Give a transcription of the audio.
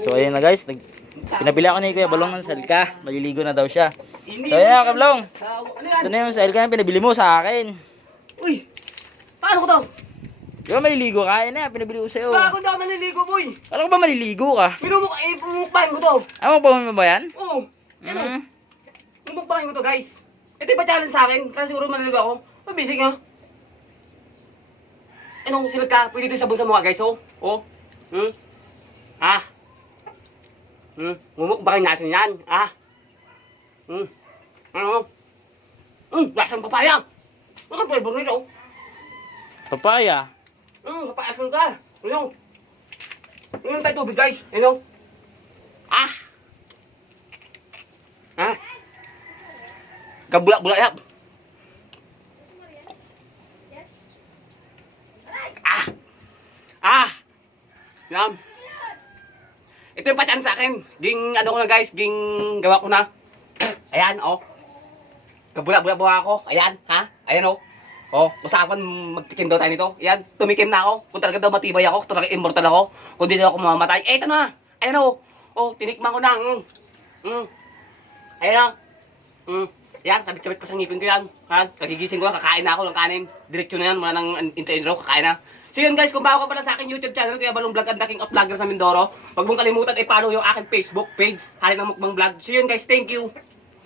So ayun na guys, pinabili ako ni Kuya Balong ng salka. Maliligo na daw siya. So ayun na Kablong. Ito na yung salka na pinabili mo sa akin. Uy! Paano ko to? Di ba maliligo ka? Ayun na, pinabili ko sa'yo. Bakit ako naliligo, boy? Alam ko ba maliligo ka? Pumukbahin ko to. Pumukbahin mo ba yan? Oo. Pumukbahin ko to, guys. Ito yung pa-challenge sa akin. Kasi siguro maliligo ako. Mabisig nga. Anong silag ka? Pwede ito sabon sa mukha, guys, oh. Oh. Mumukbahin natin yan, lasang papaya. Ano flavor nito? Papaya. Papayasan ka. Ano? Ano tayo tubig, guys? Ano? Kabulak-bulak yan. Yan. Ito yung patyan sa akin. Ging, ano ko na guys, ging gawa ko na. Ayan, oh. Kabulak-bulak ako. Ayan, ha? Ayan, oh. Oh, usapan magtikim daw tayo nito. Ayan, tumikim na ako. Kung talaga daw matibay ako, kung talaga immortal ako, kung di daw ako mamamatay. Eh, ito na. Ayan, oh. Oh, tinikman ko na. Ayan, oh. Yan, sabit-sabit ko sa ngipin ko yan. Ha? Kagigising ko, kakain na ako ng kanin. Direksyon na yan, wala nang intro-intro, kakain na. So yun guys, kung bago ka pala sa akin YouTube channel, Kuya Balong Vlog, ang daking of vlogger sa Mindoro, huwag mong kalimutan i-follow yung aking Facebook page, Hari ng Mukbang Vlog. So yun guys, thank you.